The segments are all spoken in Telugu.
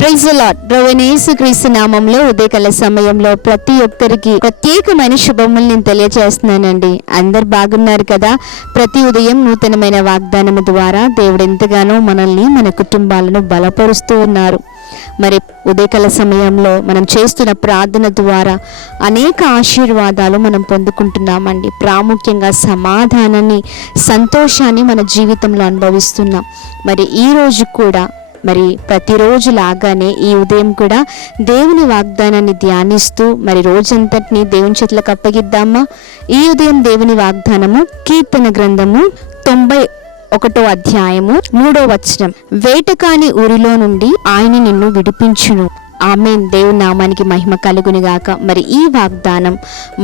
Praise the lord. ప్రభువైన యేసుక్రీస్తు నామములో ఉదయకాల సమయంలో ప్రతి ఒక్కరికి ప్రత్యేకమైన శుభములు నేను తెలియజేస్తున్నానండి. అందరు బాగున్నారు కదా? ప్రతి ఉదయం నూతనమైన వాగ్దానము ద్వారా దేవుడు ఎంతగానో మనల్ని, మన కుటుంబాలను బలపరుస్తూ ఉన్నారు. మరి ఉదయకాల సమయంలో మనం చేస్తున్న ప్రార్థన ద్వారా అనేక ఆశీర్వాదాలు మనం పొందుకుంటున్నామండి. ప్రాముఖ్యంగా సమాధానాన్ని, సంతోషాన్ని మన జీవితంలో అనుభవిస్తున్నాం. మరి ఈ రోజు కూడా మరి ప్రతిరోజు లాగానే ఈ ఉదయం కూడా దేవుని వాగ్దానాన్ని ధ్యానిస్తూ మరి రోజంతటిని దేవుని చేతులకు అప్పగిద్దామా? ఈ ఉదయం దేవుని వాగ్దానము కీర్తన గ్రంథము 91వ అధ్యాయము 3వ వచనం. వేటకాని ఊరిలో నుండి ఆయన నిన్ను విడిపించును. ఆమేన్. దేవుని నామానికి మహిమ కలుగును గాక. మరి ఈ వాగ్దానం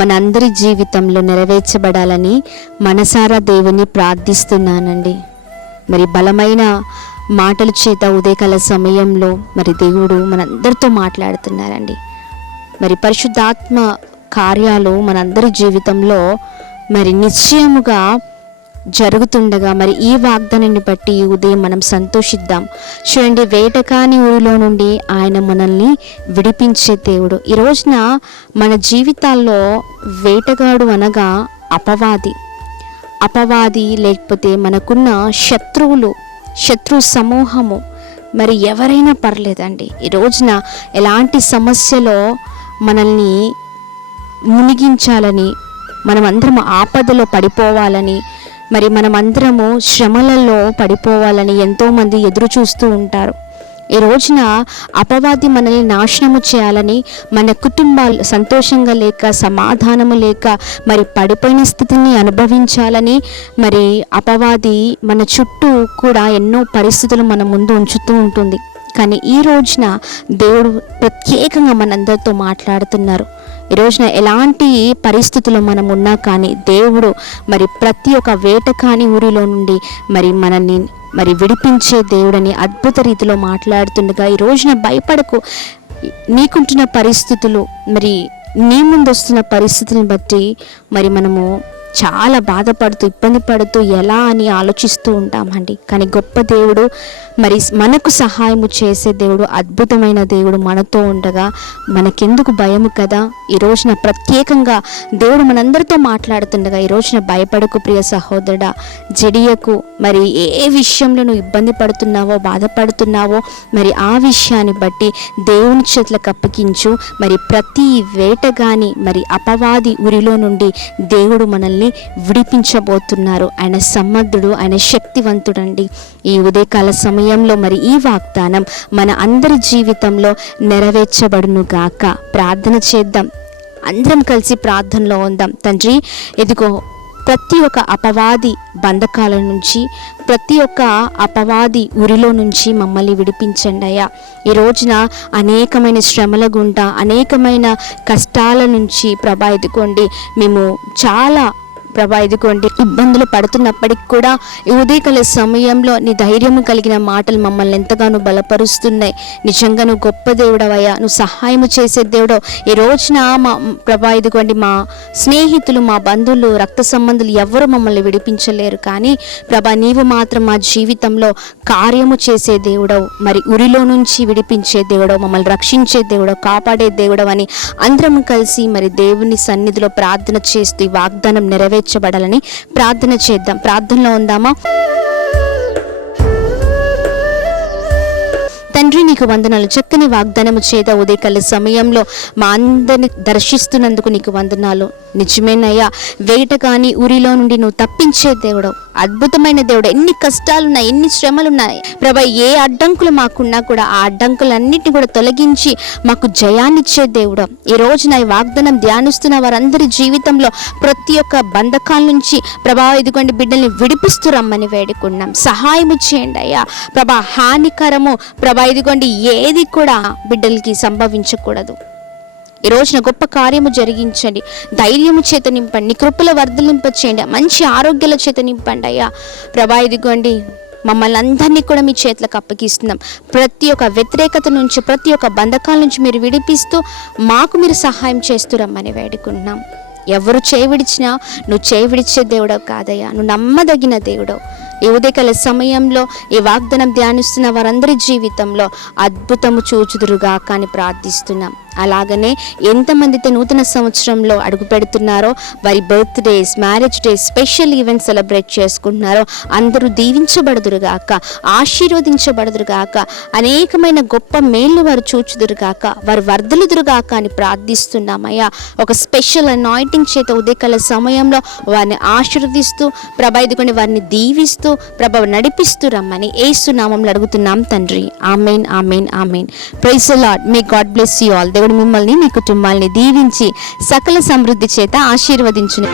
మనందరి జీవితంలో నెరవేర్చబడాలని మనసారా దేవుని ప్రార్థిస్తున్నానండి. మరి బలమైన మాటల చేత ఉదయకాల సమయంలో మరి దేవుడు మనందరితో మాట్లాడుతున్నారండి. మరి పరిశుద్ధాత్మ కార్యాలు మనందరి జీవితంలో మరి నిశ్చయముగా జరుగుతుండగా మరి ఈ వాగ్దానాన్ని బట్టి ఈ ఉదయం మనం సంతోషిద్దాం. చూడండి, వేటకాని ఊరిలో నుండి ఆయన మనల్ని విడిపించే దేవుడు. ఈ రోజున మన జీవితాల్లో వేటగాడు అనగా అపవాది లేకపోతే మనకున్న శత్రు సమూహము, మరి ఎవరైనా పర్లేదండి. ఈ రోజున ఎలాంటి సమస్యలో మనల్ని మునిగించాలని, మనమందరం ఆపదలో పడిపోవాలని, మరి మనమందరము శ్రమలలో పడిపోవాలని ఎంతోమంది ఎదురు చూస్తూ ఉంటారు. ఈ రోజున అపవాది మనల్ని నాశనము చేయాలని, మన కుటుంబాలు సంతోషంగా లేక, సమాధానము లేక, మరి పడిపోయిన స్థితిని అనుభవించాలని మరి అపవాది మన చుట్టూ కూడా ఎన్నో పరిస్థితులు మన ముందు ఉంచుతూ ఉంటుంది. కానీ ఈ రోజున దేవుడు ప్రత్యేకంగా మనందరితో మాట్లాడుతున్నారు. ఈ రోజున ఎలాంటి పరిస్థితుల్లో మనం ఉన్నా కానీ దేవుడు మరి ప్రతి ఒక్క వేటకాని ఊరిలో నుండి మరి మనల్ని మరి విడిపించే దేవుడని అద్భుత రీతిలో మాట్లాడుతుండగా, ఈ రోజున భయపడకు. నీకుంటున్న పరిస్థితులు, మరి నీ ముందు వస్తున్న పరిస్థితులను బట్టి మరి మనము చాలా బాధపడుతూ, ఇబ్బంది పడుతూ ఎలా అని ఆలోచిస్తూ ఉంటామండి. కానీ గొప్ప దేవుడు, మరి మనకు సహాయము చేసే దేవుడు, అద్భుతమైన దేవుడు మనతో ఉండగా మనకెందుకు భయము కదా? ఈ రోజున ప్రత్యేకంగా దేవుడు మనందరితో మాట్లాడుతుండగా, ఈ రోజున భయపడకు ప్రియ సహోదరుడా, జడియకు. మరి ఏ విషయంలో నువ్వు ఇబ్బంది పడుతున్నావో, బాధపడుతున్నావో మరి ఆ విషయాన్ని బట్టి దేవుని చేతులకు అప్పగించు. మరి ప్రతి వేటగాని, మరి అపవాది ఉరిలో నుండి దేవుడు మనల్ని విడిపించబోతున్నారు. ఆయన సమర్థుడు, ఆయన శక్తివంతుడండి. ఈ ఉదయకాల సమయంలో మరి ఈ వాగ్దానం మన అందరి జీవితంలో నెరవేర్చబడును గాక. ప్రార్థన చేద్దాం, అందరం కలిసి ప్రార్థనలో ఉందాం. తండ్రి, ఎదుగో ప్రతి ఒక్క అపవాది బంధకాల నుంచి, ప్రతి ఒక్క అపవాది ఉరిలో నుంచి మమ్మల్ని విడిపించండి అయ్యా. ఈ రోజున అనేకమైన శ్రమల గుండా, అనేకమైన కష్టాల నుంచి ప్రభా ఎదుకోండి, మేము చాలా ప్రభా ఇదిగోండి ఇబ్బందులు పడుతున్నప్పటికి కూడా ఈ ఉదయకాల సమయంలో నీ ధైర్యము కలిగిన మాటలు మమ్మల్ని ఎంతగానో బలపరుస్తున్నాయి. నిజంగా నువ్వు గొప్ప దేవుడవయ్యా, నువ్వు సహాయము చేసే దేవుడవు. ఈ రోజున మా ప్రభా ఇదిగోండి మా స్నేహితులు, మా బంధువులు, రక్త సంబంధులు ఎవరు మమ్మల్ని విడిపించలేరు. కానీ ప్రభా నీవు మాత్రం మా జీవితంలో కార్యము చేసే దేవుడవు, మరి ఉరిలో నుంచి విడిపించే దేవుడవు, మమ్మల్ని రక్షించే దేవుడవు, కాపాడే దేవుడవు అని అందరం కలిసి మరి దేవుని సన్నిధిలో ప్రార్థన చేస్తూ ఈ వాగ్దానం నెరవేర్చబడాలని ప్రార్థన చేద్దాం. ప్రార్థనలో ఉందామా? తండ్రి, నీకు వందనాలు. చక్కని వాగ్దానము చేత ఉదయకాల సమయంలో మా అందరిని దర్శిస్తున్నందుకు నీకు వందనాలు. నిజమేనయ్యా, వేటగాని ఊరిలో నుండి నువ్వు తప్పించే దేవుడు, అద్భుతమైన దేవుడు. ఎన్ని కష్టాలున్నాయి, ఎన్ని శ్రమలున్నాయి ప్రభా, ఏ అడ్డంకులు మాకున్నా కూడా ఆ అడ్డంకులన్నిటిని కూడా తొలగించి మాకు జయాన్నిచ్చే దేవుడు. ఈ రోజున ఈ వాగ్దానం ధ్యానిస్తున్న వారందరి జీవితంలో ప్రతి ఒక్క బంధకాల నుంచి ప్రభా ఇదిగోండి బిడ్డల్ని విడిపిస్తూ రమ్మని వేడుకున్నాం. సహాయము చేయండి అయ్యా ప్రభా. హానికరము ప్రభా ఇదిగోండి ఏది కూడా బిడ్డలకి సంభవించకూడదు. ఈ రోజున గొప్ప కార్యము జరిగించండి, ధైర్యము చేత నింపండి, నీ కృపల వర్ధలింపచేయండి, మంచి ఆరోగ్యాల చేత నింపండి అయ్యా ప్రభా. ఇదిగోండి మమ్మల్ని అందరినీ కూడా మీ చేతులకు అప్పగిస్తున్నాం. ప్రతి ఒక్క వ్యతిరేకత నుంచి, ప్రతి ఒక్క బంధకాల నుంచి మీరు విడిపిస్తూ మాకు మీరు సహాయం చేస్తూ రమ్మని వేడుకున్నాం. ఎవరు చేయి విడిచినా నువ్వు చేయి విడిచే దేవుడవు కాదయ్యా, నువ్వు నమ్మదగిన దేవుడవు. ఈ ఉదయకాల సమయంలో ఈ వాగ్దానం ధ్యానిస్తున్న వారందరి జీవితంలో అద్భుతము చూచుదురుగాక అని ప్రార్థిస్తున్నాం. అలాగనే ఎంతమందితో నూతన సంవత్సరంలో అడుగు పెడుతున్నారో, వారి birthdays, marriage days, special events celebrate చేసుకుంటున్నారో అందరూ దీవించబడుదురుగాక, ఆశీర్వదించబడుదురుగాక, అనేకమైన గొప్ప మేళ్ళు వారు చూచుదురుగాక, వారు వర్ధలుదురుగాక అని ప్రార్థిస్తున్నామయ్యా. ఒక స్పెషల్ అనాయింటింగ్ చేత ఉదయకాల సమయంలో వారిని ఆశీర్వదిస్తూ ప్రభా ఇదిగోని వారిని దీవిస్తూ ప్రభా నడిపిస్తూ రమ్మని యేసు నామములో అడుగుతున్నాం తండ్రి. ఆమేన్, ఆమేన్, ఆమేన్. Praise the lord. May God bless you all. దేవుడు మిమ్మల్ని, మీ కుటుంబాలని దీవించి సకల సమృద్ధి చేత ఆశీర్వదించును.